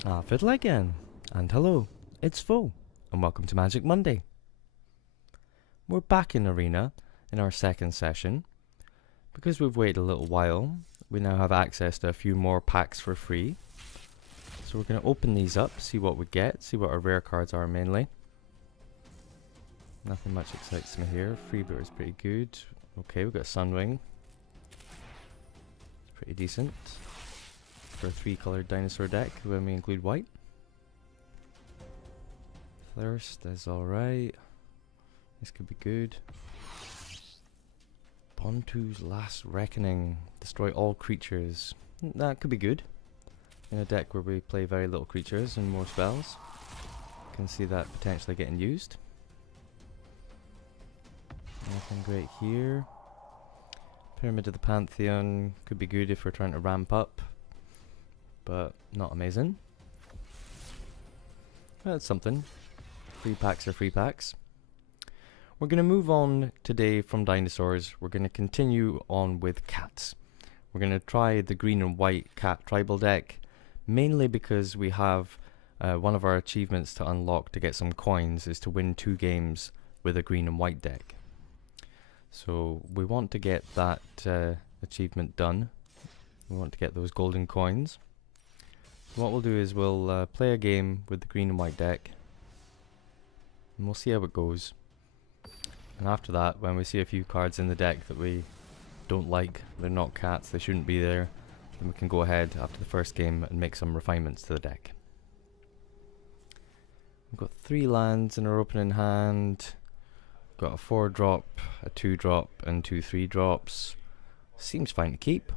Fiddle again, and hello, it's Fo, and welcome to Magic Monday. We're back in Arena in our second session. Because we've waited a little while, we now have access to a few more packs for free. So we're going to open these up, see what we get, see what our rare cards are mainly. Nothing much excites me here. Freebird is pretty good. Okay, we've got Sunwing. It's pretty decent for a 3-colored dinosaur deck when we include white. Thirst is alright. This could be good. Bontu's Last Reckoning. Destroy all creatures. That could be good. In a deck where we play very little creatures and more spells. Can see that potentially getting used. Nothing great here. Pyramid of the Pantheon could be good if we're trying to ramp up, but not amazing. That's something. Free packs are free packs. We're going to move on today from dinosaurs. We're going to continue on with cats. We're going to try the green and white cat tribal deck, mainly because we have one of our achievements to unlock to get some coins is to win 2 games with a green and white deck. So we want to get that achievement done. We want to get those golden coins. So what we'll do is we'll play a game with the green and white deck, and we'll see how it goes. And after that, when we see a few cards in the deck that we don't like, they're not cats, they shouldn't be there, then we can go ahead after the first game and make some refinements to the deck. We've got 3 lands in our opening hand. Got a 4-drop, a 2-drop, and 2 3-drops. Seems fine to keep.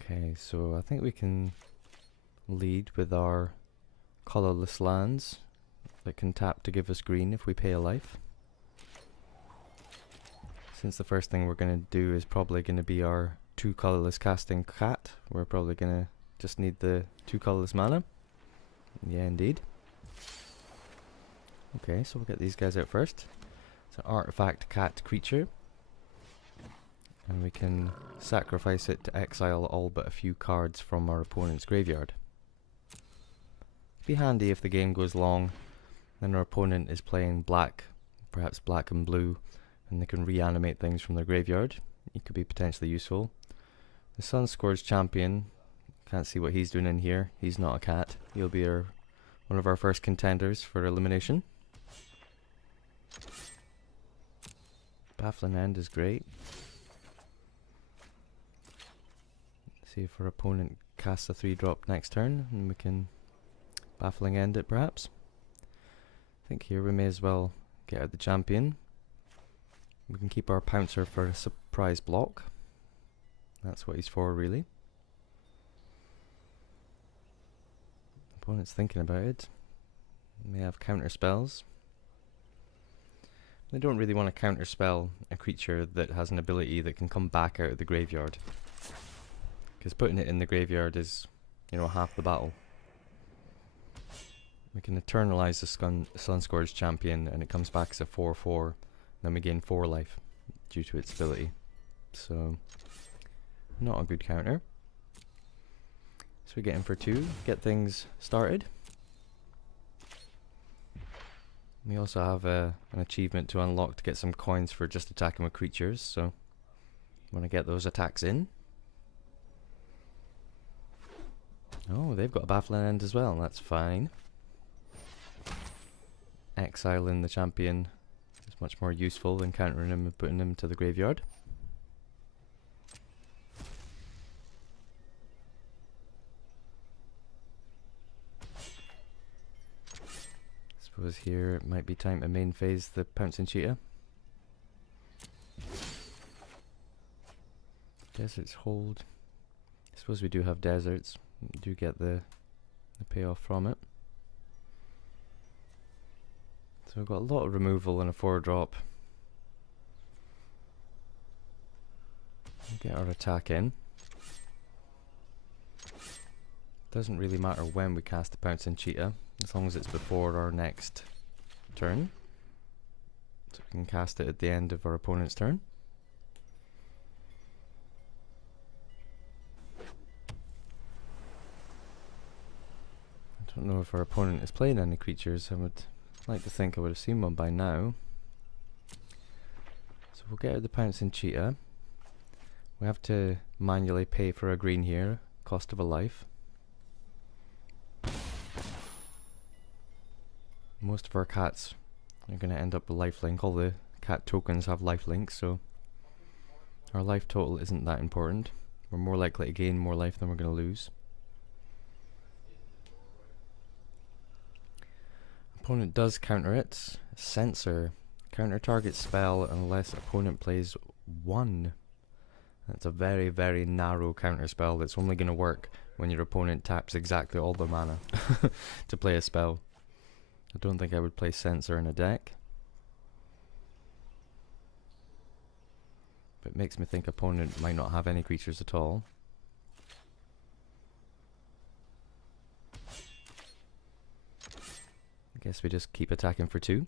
Okay, so I think we can lead with our colorless lands that can tap to give us green if we pay a life. Since the first thing we're going to do is probably going to be our 2 colorless casting cat, we're probably going to just need the 2 colorless mana. Yeah, indeed. Okay, so we'll get these guys out first. It's an artifact cat creature. And we can sacrifice it to exile all but a few cards from our opponent's graveyard. Be handy if the game goes long and our opponent is playing black, perhaps black and blue, and they can reanimate things from their graveyard. It could be potentially useful. The Sunscourge Champion, can't see what he's doing in here. He's not a cat. He'll be one of our first contenders for elimination. Baffling End is great. See if our opponent casts a 3-drop next turn, and we can Baffling End it perhaps. I think here we may as well get out the champion. We can keep our Pouncer for a surprise block. That's what he's for, really. Opponent's thinking about it. May have counter spells. They don't really want to counter spell a creature that has an ability that can come back out of the graveyard. Because putting it in the graveyard is, half the battle. We can eternalize the Sunscourge Champion and it comes back as a 4/4. Then we gain 4 life due to its ability. So, not a good counter. So we get in for 2, get things started. We also have an achievement to unlock to get some coins for just attacking with creatures, so want to get those attacks in. Oh, they've got a Baffling End as well, that's fine. Exiling the champion is much more useful than countering him and putting him to the graveyard. Suppose here it might be time to main phase the Pouncing Cheetah. Deserts hold. I suppose we do have deserts. We do get the payoff from it. So we've got a lot of removal and a 4-drop. Get our attack in. Doesn't really matter when we cast the Pouncing Cheetah, as long as it's before our next turn. So we can cast it at the end of our opponent's turn. I don't know if our opponent is playing any creatures. I would like to think I would have seen one by now. So we'll get out the Pouncing Cheetah. We have to manually pay for a green here, cost of a life. Most of our cats are going to end up with lifelink. All the cat tokens have lifelink, so our life total isn't that important. We're more likely to gain more life than we're going to lose. Opponent does counter it. Censor. Counter target spell unless opponent plays 1. That's a very, very narrow counter spell that's only going to work when your opponent taps exactly all the mana to play a spell. I don't think I would play Censor in a deck. But it makes me think opponent might not have any creatures at all. I guess we just keep attacking for 2.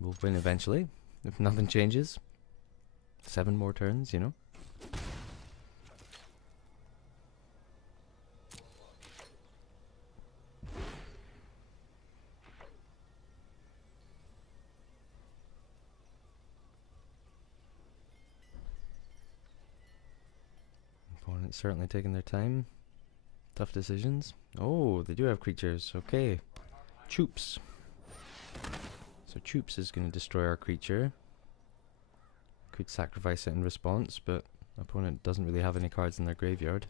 We'll win eventually, if nothing changes. 7 more turns, you know. Opponent's certainly taking their time. Tough decisions. Oh, they do have creatures. Okay. Choops. So Choops is going to destroy our creature. Could sacrifice it in response, but opponent doesn't really have any cards in their graveyard.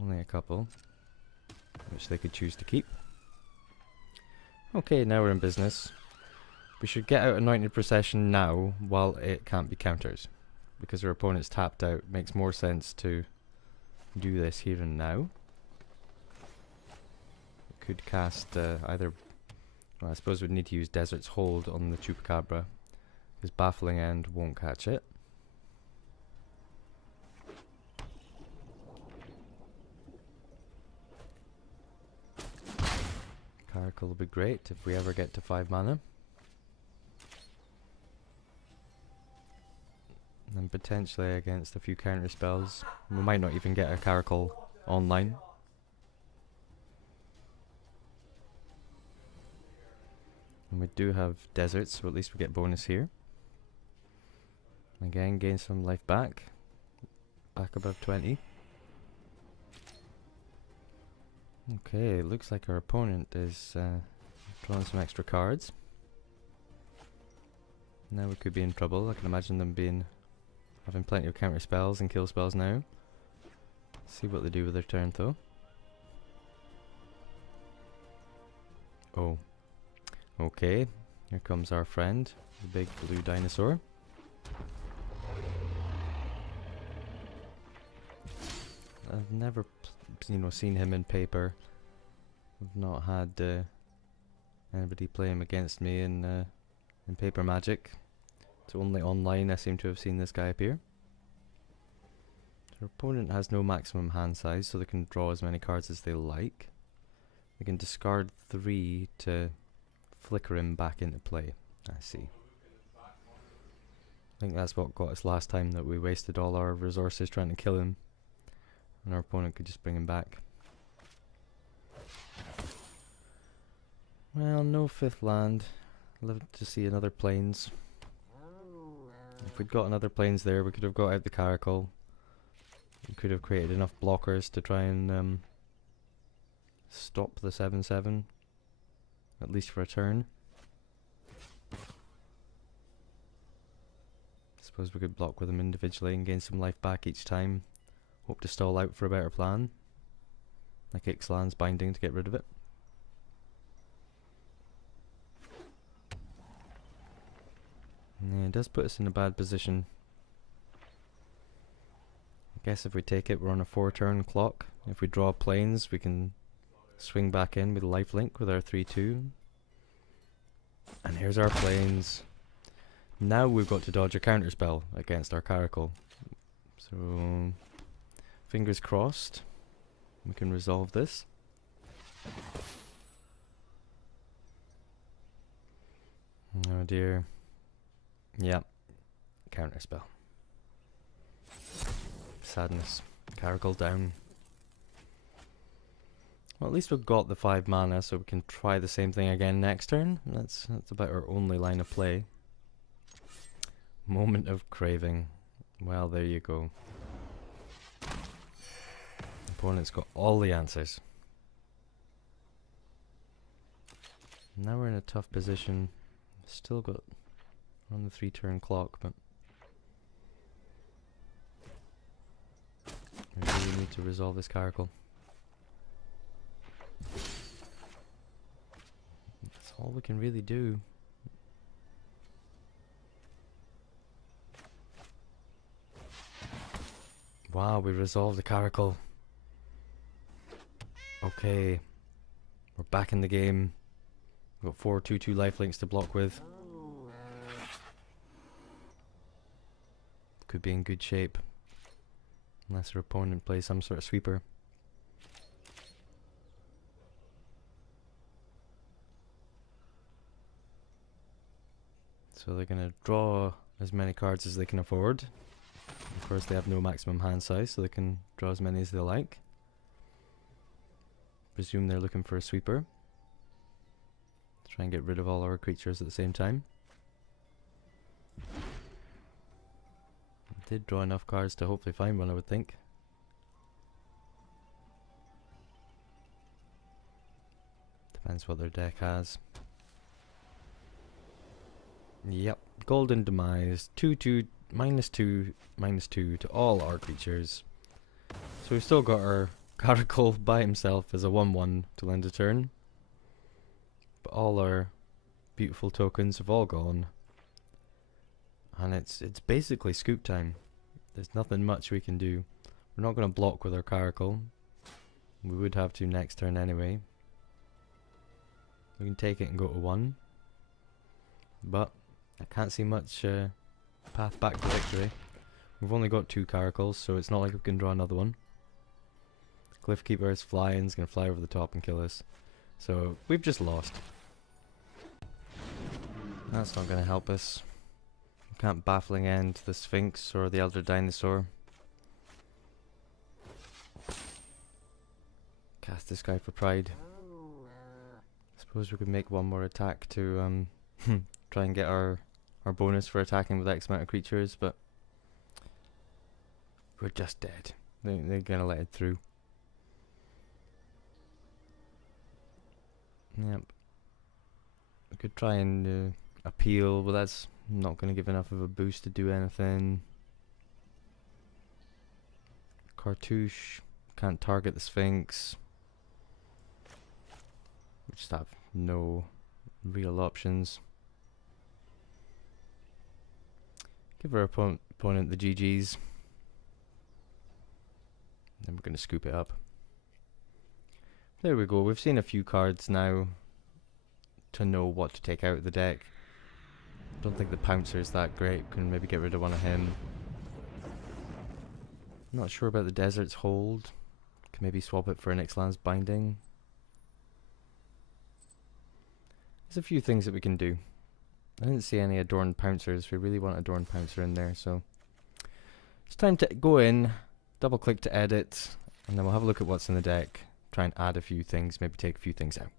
Only a couple, which they could choose to keep. Okay, now we're in business. We should get out Anointed Procession now while it can't be counters. Because our opponent's tapped out, it makes more sense to do this here and now. We could cast either... Well, I suppose we'd need to use Desert's Hold on the Chupacabra. Because Baffling End won't catch it. Caracal will be great if we ever get to 5 mana. And potentially against a few counter spells. We might not even get a Caracal online. And we do have deserts, so at least we get bonus here. Again, gain some life back. Back above 20. Okay, looks like our opponent is drawing some extra cards. Now we could be in trouble. I can imagine them having plenty of counter spells and kill spells now. See what they do with their turn though. Oh. Okay, here comes our friend, the big blue dinosaur. I've never, seen him in paper. I've not had anybody play him against me in Paper Magic. It's only online I seem to have seen this guy appear. Their opponent has no maximum hand size, so they can draw as many cards as they like. They can discard 3 to flicker him back into play. I see. I think that's what got us last time, that we wasted all our resources trying to kill him. And our opponent could just bring him back. Well, no 5th land. I'd love to see another plains. If we'd got another plains there, we could have got out the Caracal. We could have created enough blockers to try and stop the 7/7. At least for a turn. Suppose we could block with them individually and gain some life back each time. Hope to stall out for a better plan. Like Ixalan's Binding to get rid of it. Yeah, it does put us in a bad position. I guess if we take it, we're on a 4-turn clock. If we draw plains, we can swing back in with lifelink with our 3/2. And here's our plains. Now we've got to dodge a counter spell against our Caracal. So, fingers crossed, we can resolve this. dear. Yep. Counterspell. Sadness. Caracal down. Well, at least we've got the 5 mana, so we can try the same thing again next turn. That's about our only line of play. Moment of craving. Well, there you go. Opponent's got all the answers. Now we're in a tough position. Still got on the 3-turn clock, but we really need to resolve this Caracal. That's all we can really do. Wow, we resolved the Caracal. Okay. We're back in the game. We've got 4 2/2 lifelinks to block with. Could be in good shape. Unless our opponent plays some sort of sweeper. So they're going to draw as many cards as they can afford. Of course, they have no maximum hand size, so they can draw as many as they like. Presume they're looking for a sweeper. Try and get rid of all our creatures at the same time. Did draw enough cards to hopefully find one, I would think. Depends what their deck has. Yep, Golden Demise, 2/2, -2/2 to all our creatures. So we've still got our Caracal by himself as a 1/1 to end a turn. But all our beautiful tokens have all gone. And it's basically scoop time. There's nothing much we can do. We're not going to block with our Caracal. We would have to next turn anyway. We can take it and go to 1. But I can't see much path back to victory. We've only got 2 Caracals, so it's not like we can draw another one. Cliffkeeper is flying, is going to fly over the top and kill us. So we've just lost. That's not going to help us. We can't Baffling End the Sphinx or the Elder Dinosaur. Cast this guy for pride. Suppose we could make one more attack to try and get our bonus for attacking with X amount of creatures, but we're just dead. They're gonna let it through. Yep. We could try and appeal, but that's not gonna give enough of a boost to do anything. Cartouche can't target the Sphinx. We just have no real options. Give our opponent the GGs. Then we're going to scoop it up. There we go. We've seen a few cards now to know what to take out of the deck. Don't think the Pouncer is that great. Can maybe get rid of one of him. Not sure about the Desert's Hold. Can maybe swap it for an Ixalan's Binding. There's a few things that we can do. I didn't see any Adorned Pouncers. We really want Adorned Pouncer in there, so it's time to go in, double click to edit, and then we'll have a look at what's in the deck, try and add a few things, maybe take a few things out.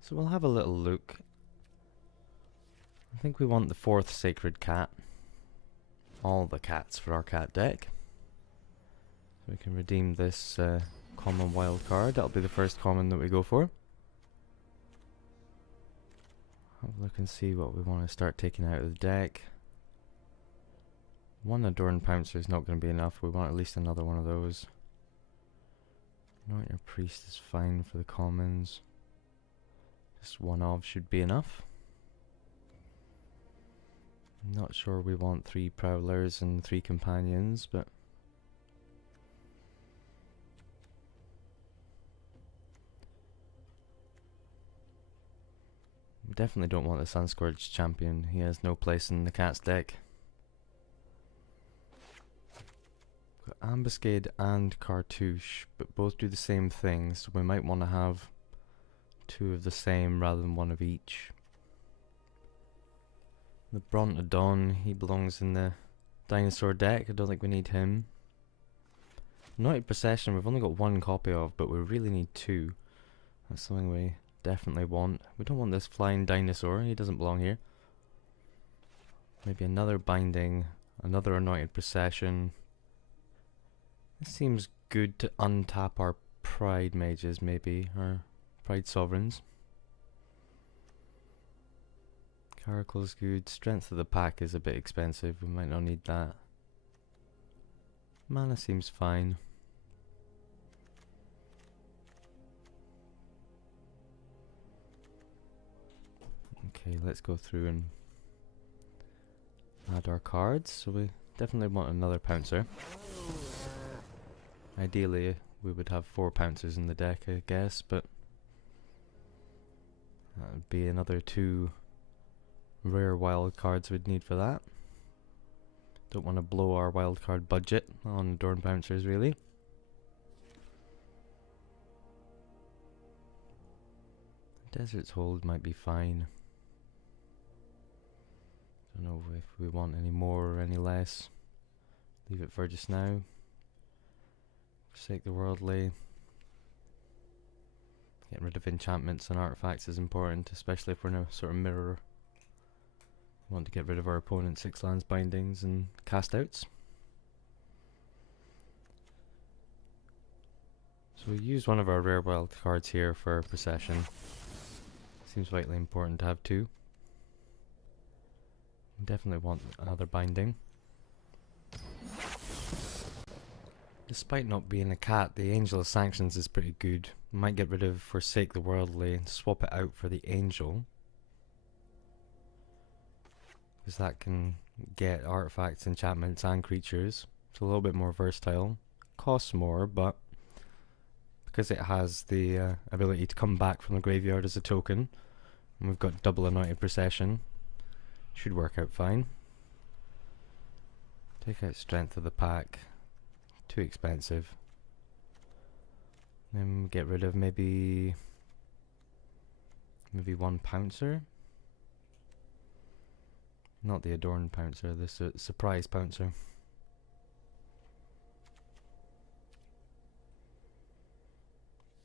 So we'll have a little look. I think we want the 4th Sacred Cat. All the cats for our cat deck. So we can redeem this common wild card. That'll be the first common that we go for. Have a look and see what we want to start taking out of the deck. One Adorned Pouncer is not going to be enough. We want at least another one of those. Anoint Your Priest is fine for the commons. Just one of should be enough. I'm not sure we want 3 Prowlers and 3 Companions, but we definitely don't want the Sunscourge champion. He has no place in the cat's deck. Got Ambuscade and Cartouche, but both do the same thing, so we might want to have 2 of the same rather than 1 of each. The Brontodon, he belongs in the dinosaur deck. I don't think we need him. Anointed Procession, we've only got 1 copy of, but we really need 2. That's something we definitely want. We don't want this flying dinosaur, he doesn't belong here. Maybe another binding, another Anointed Procession. This seems good to untap our Pride Mages, maybe, or Pride Sovereigns. Caracal's good. Strength of the pack is a bit expensive, we might not need that. Mana seems fine. Okay, let's go through and add our cards. So we definitely want another Pouncer. Ideally, we would have 4 Pouncers in the deck, I guess, but that would be another 2 rare wild cards we'd need for that. Don't want to blow our wild card budget on Dorn Pouncers, really. Desert's Hold might be fine. Don't know if we want any more or any less. Leave it for just now. Forsake the Worldly. Getting rid of enchantments and artifacts is important, especially if we're in a sort of mirror. We want to get rid of our opponent's 6 lands bindings and cast outs. So we use one of our rare wild cards here for Procession. Seems vitally important to have 2. Definitely want another binding. Despite not being a cat, the Angel of Sanctions is pretty good. Might get rid of Forsake the Worldly and swap it out for the Angel, because that can get artifacts, enchantments and creatures. It's a little bit more versatile. Costs more, but because it has the ability to come back from the graveyard as a token, and we've got double Anointed Procession, should work out fine. Take out Strength of the Pack. Too expensive. Then get rid of maybe 1 Pouncer. Not the Adorned Pouncer, the Surprise Pouncer.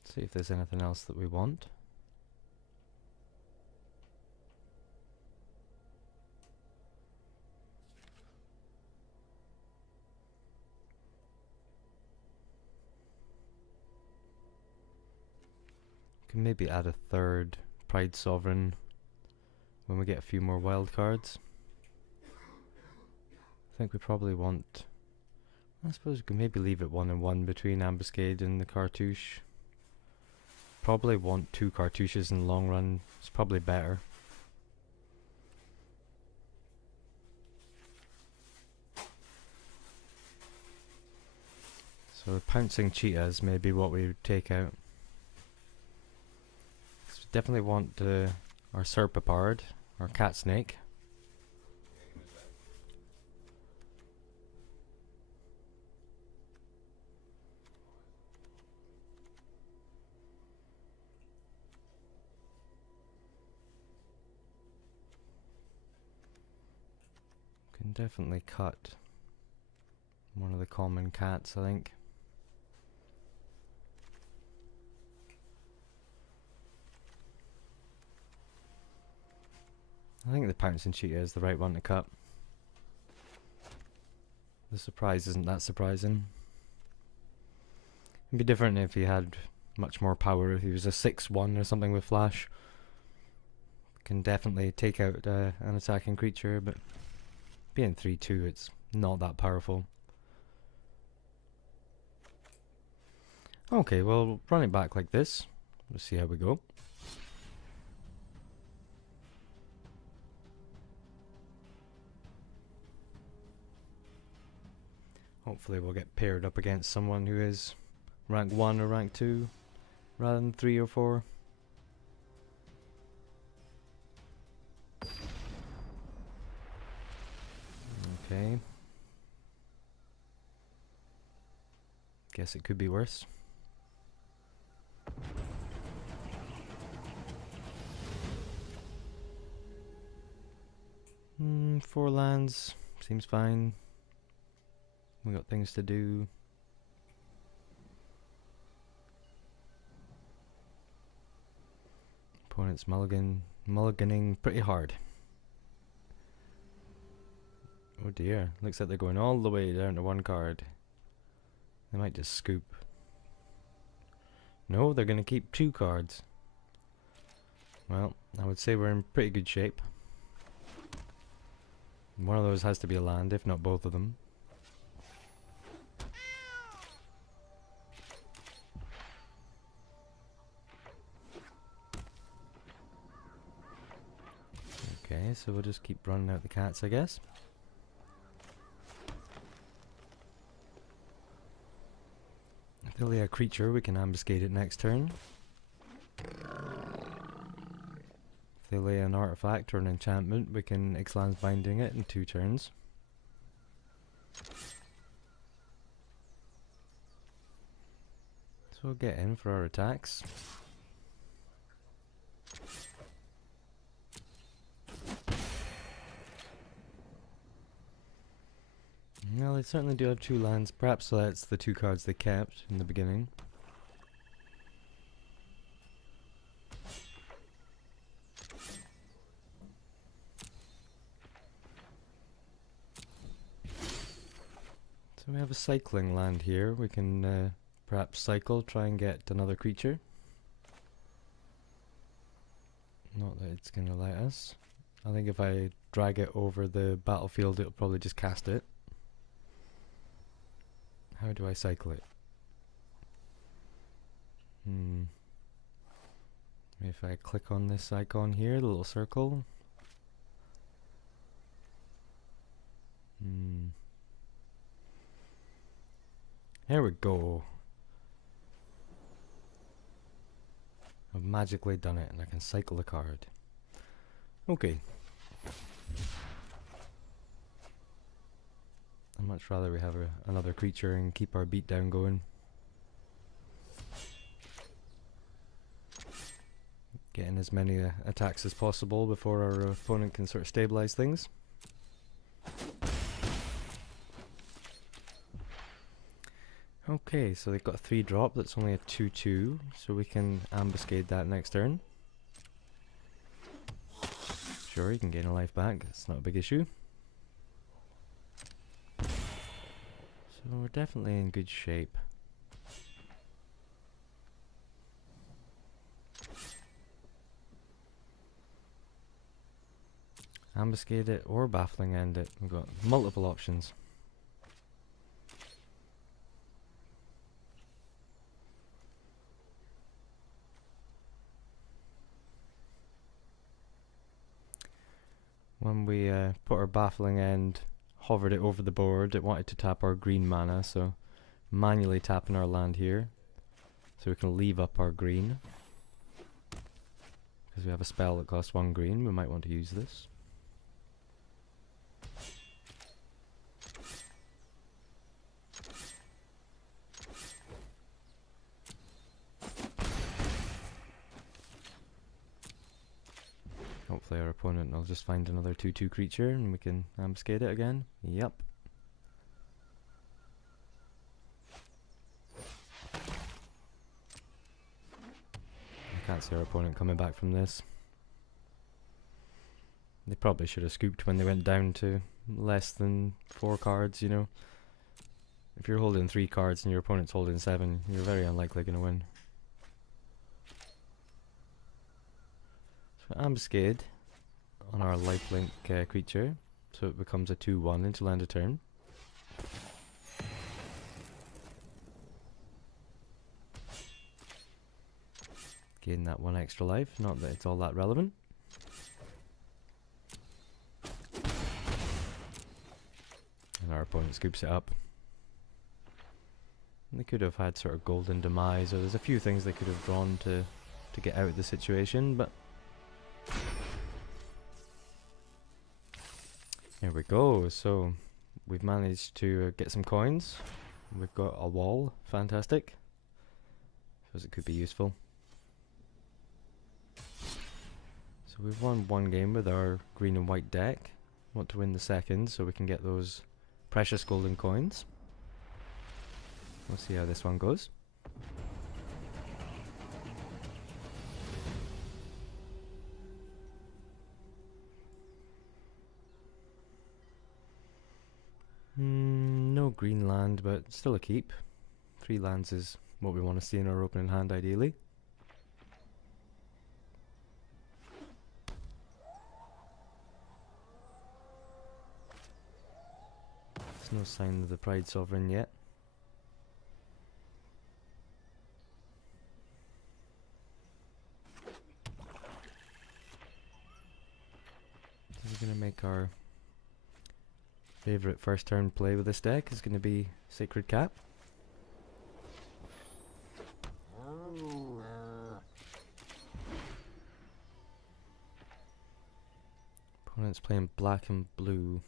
See if there's anything else that we want. Can maybe add a 3rd Pride Sovereign when we get a few more wild cards. I think we probably want, I suppose we can maybe leave it 1 and 1 between Ambuscade and the Cartouche. Probably want 2 Cartouches in the long run, it's probably better. So Pouncing Cheetahs may be what we would take out. Definitely want our Serpapard, our Cat Snake. Can definitely cut one of the common cats, I think. I think the Pouncing Cheetah is the right one to cut. The surprise isn't that surprising. It'd be different if he had much more power, if he was a 6/1 or something with Flash. Can definitely take out an attacking creature, but being 3/2, it's not that powerful. Okay, well, run it back like this. We'll see how we go. Hopefully we'll get paired up against someone who is rank 1 or rank 2 rather than 3 or 4. Okay. Guess it could be worse. 4 lands seems fine. We got things to do. Opponent's mulliganing pretty hard. Oh dear, looks like they're going all the way down to 1 card. They might just scoop. No, they're going to keep 2 cards. Well, I would say we're in pretty good shape. One of those has to be a land, if not both of them. Okay, so we'll just keep running out the cats, I guess. If they lay a creature, we can ambuscade it next turn. If they lay an artifact or an enchantment, we can Ixalan's Binding it in 2 turns. So we'll get in for our attacks. Well, they certainly do have 2 lands. Perhaps that's the 2 cards they kept in the beginning. So we have a cycling land here. We can perhaps cycle, try and get another creature. Not that it's going to let us. I think if I drag it over the battlefield, it'll probably just cast it. How do I cycle it? If I click on this icon here, the little circle. There we go. I've magically done it and I can cycle the card. Okay. I'd much rather we have another creature and keep our beatdown going. Getting as many attacks as possible before our opponent can sort of stabilize things. Okay, so they've got a 3-drop that's only a 2/2, so we can ambuscade that next turn. Sure, you can gain a life back, it's not a big issue. So we're definitely in good shape. Ambuscade it or baffling end it. We've got multiple options. When we put our baffling end, hovered it over the board, it wanted to tap our green mana, so manually tapping our land here so we can leave up our green. Because we have a spell that costs 1 green, we might want to use this. Hopefully our opponent will just find another 2/2 creature and we can ambuscade it again. Yep. I can't see our opponent coming back from this. They probably should have scooped when they went down to less than 4 cards, you know. If you're holding 3 cards and your opponent's holding 7, you're very unlikely going to win. So ambuscade on our lifelink creature, so it becomes a 2/1 until end of turn. Gain that 1 extra life, not that it's all that relevant. And our opponent scoops it up. And they could have had sort of golden demise, or there's a few things they could have drawn to get out of the situation, but there we go. So we've managed to get some coins. We've got a wall, fantastic. Suppose it could be useful. So we've won 1 game with our green and white deck. Want to win the second so we can get those precious golden coins. We'll see how this one goes. No green land, but still a keep. 3 lands is what we want to see in our opening hand, ideally. There's no sign of the Pride Sovereign yet. We're going to make our favourite first turn play with this deck is going to be Sacred Cat. Opponent's playing black and blue.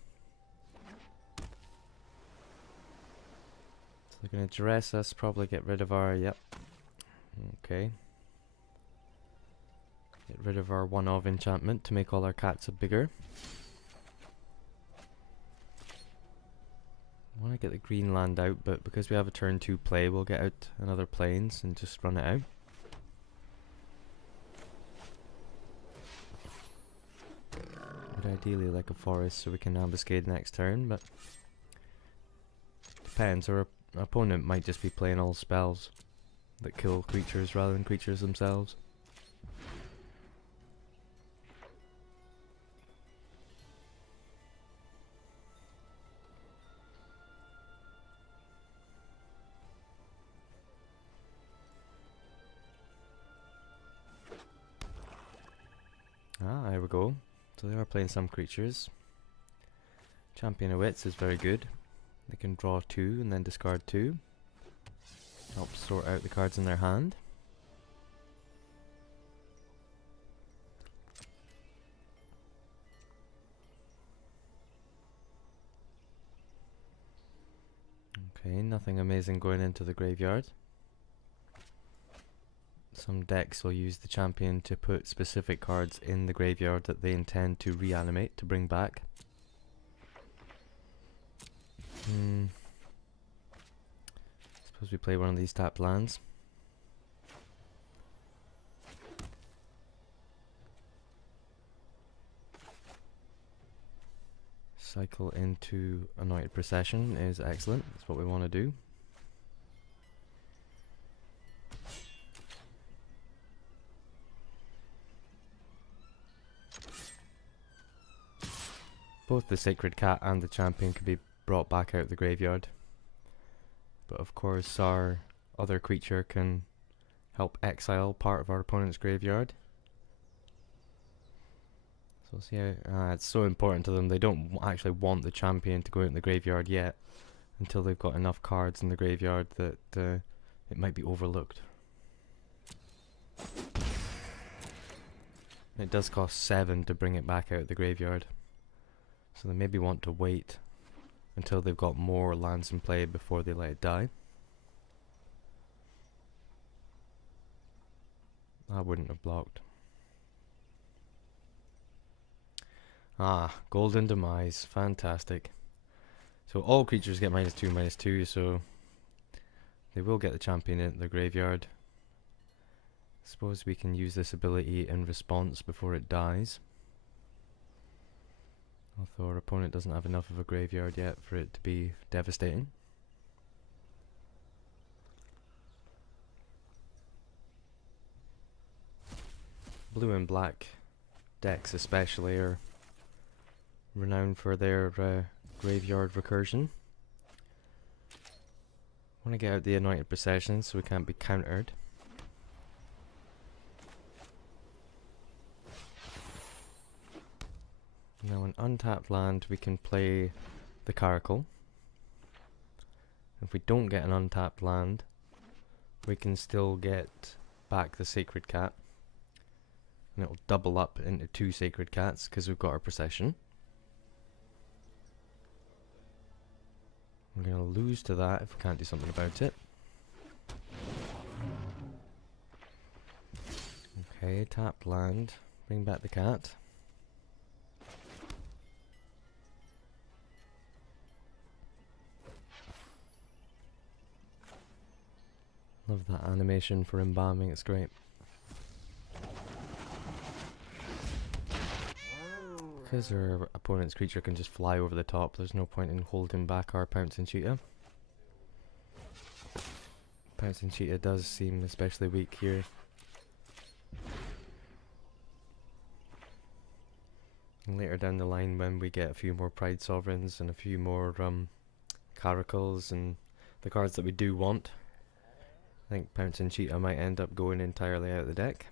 So they're going to dress us, probably get rid of our, yep. Okay. Get rid of our 1-of enchantment to make all our cats bigger. I want to get the green land out, but because we have a turn 2 play, we'll get out another plains and just run it out. I'd ideally like a forest so we can ambuscade next turn, but depends. Our opponent might just be playing all spells that kill creatures rather than creatures themselves. Ah, there we go. So they are playing some creatures. Champion of Wits is very good. They can draw 2 and then discard 2. Helps sort out the cards in their hand. Okay, nothing amazing going into the graveyard. Some decks will use the champion to put specific cards in the graveyard that they intend to reanimate, to bring back. Suppose we play one of these tapped lands. Cycle into Anointed Procession is excellent. That's what we want to do. Both the Sacred Cat and the Champion can be brought back out of the graveyard. But of course our other creature can help exile part of our opponent's graveyard. So see how it's so important to them. They don't actually want the Champion to go out in the graveyard yet, until they've got enough cards in the graveyard that it might be overlooked. It does cost 7 to bring it back out of the graveyard. So they maybe want to wait until they've got more lands in play before they let it die. I wouldn't have blocked. Ah, Golden Demise. Fantastic. So all creatures get -2/-2, so they will get the champion in the graveyard. Suppose we can use this ability in response before it dies. Although our opponent doesn't have enough of a graveyard yet for it to be devastating. Blue and black decks especially are renowned for their graveyard recursion. Want to get out the Anointed Procession so we can't be countered. Now an untapped land we can play the Caracal. If we don't get an untapped land, we can still get back the Sacred Cat. And it'll double up into 2 Sacred Cats because we've got our Procession. We're going to lose to that if we can't do something about it. Okay, tapped land. Bring back the cat. Love that animation for embalming, it's great. Because our opponent's creature can just fly over the top, there's no point in holding back our Pouncing Cheetah. Pouncing Cheetah does seem especially weak here. And later down the line, when we get a few more Pride Sovereigns and a few more Caracals and the cards that we do want, I think Pouncing Cheetah might end up going entirely out of the deck.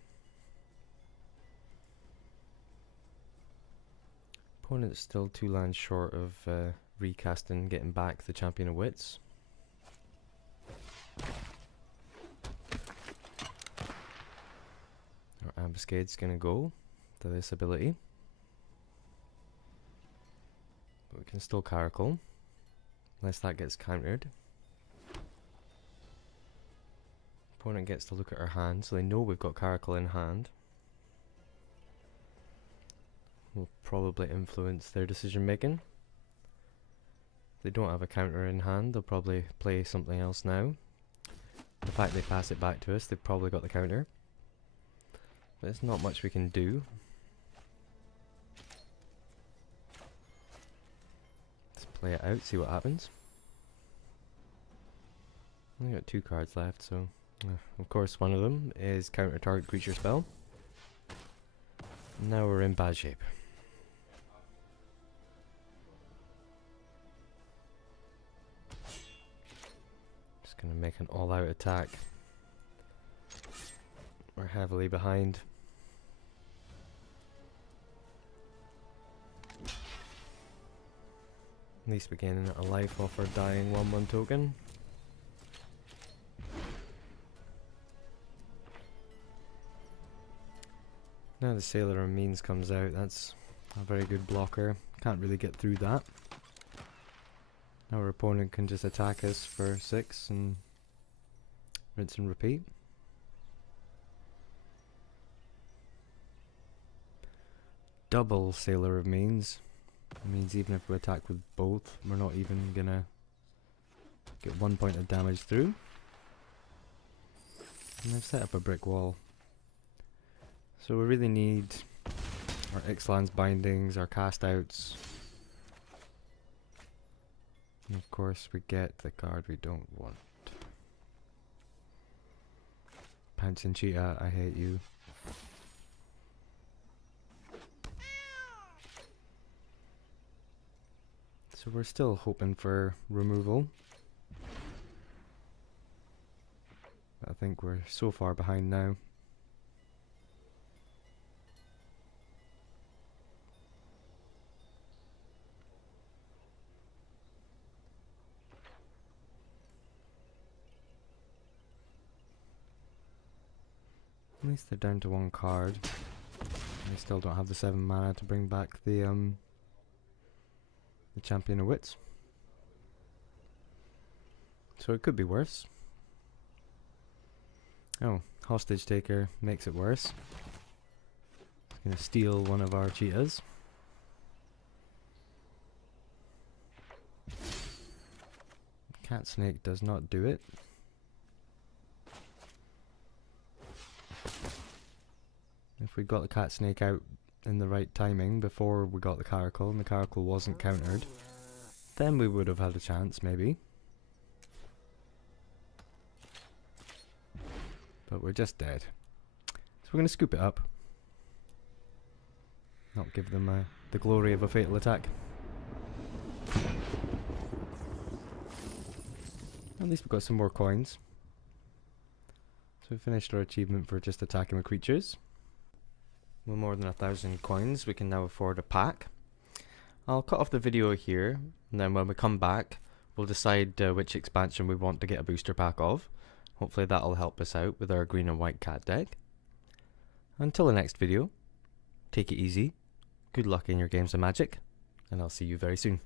Opponent's still 2 lands short of recasting, getting back the Champion of Wits. Our Ambuscade's gonna go to this ability. But we can still Caracal, unless that gets countered. Opponent gets to look at our hand, so they know we've got Caracal in hand. Will probably influence their decision making. If they don't have a counter in hand, they'll probably play something else now. The fact they pass it back to us, they've probably got the counter. But there's not much we can do. Let's play it out, see what happens. Only got 2 cards left, so of course one of them is counter target creature spell. Now we're in bad shape. Just gonna make an all-out attack. We're heavily behind. At least we're gaining a life off our dying 1/1 token. Now the Sailor of Means comes out, that's a very good blocker. Can't really get through that. Now our opponent can just attack us for 6 and rinse and repeat. Double Sailor of Means. It means even if we attack with both, we're not even gonna get 1 point of damage through. And they've set up a brick wall. So we really need our Ixalan's Bindings, our cast outs. And of course we get the card we don't want. Pouncing Cheetah, I hate you. So we're still hoping for removal. I think we're so far behind now. At least they're down to 1 card. They still don't have the 7 mana to bring back the Champion of Wits. So it could be worse. Oh, Hostage Taker makes it worse. It's gonna steal one of our cheetahs. Cat Snake does not do it. If we got the Cat Snake out in the right timing before we got the Caracal and the Caracal wasn't countered, then we would have had a chance maybe. But we're just dead. So we're going to scoop it up. Not give them the glory of a fatal attack. At least we've got some more coins. So we finished our achievement for just attacking with creatures. With more than 1,000 coins, we can now afford a pack. I'll cut off the video here, and then when we come back, we'll decide which expansion we want to get a booster pack of. Hopefully that'll help us out with our green and white cat deck. Until the next video, take it easy, good luck in your games of Magic, and I'll see you very soon.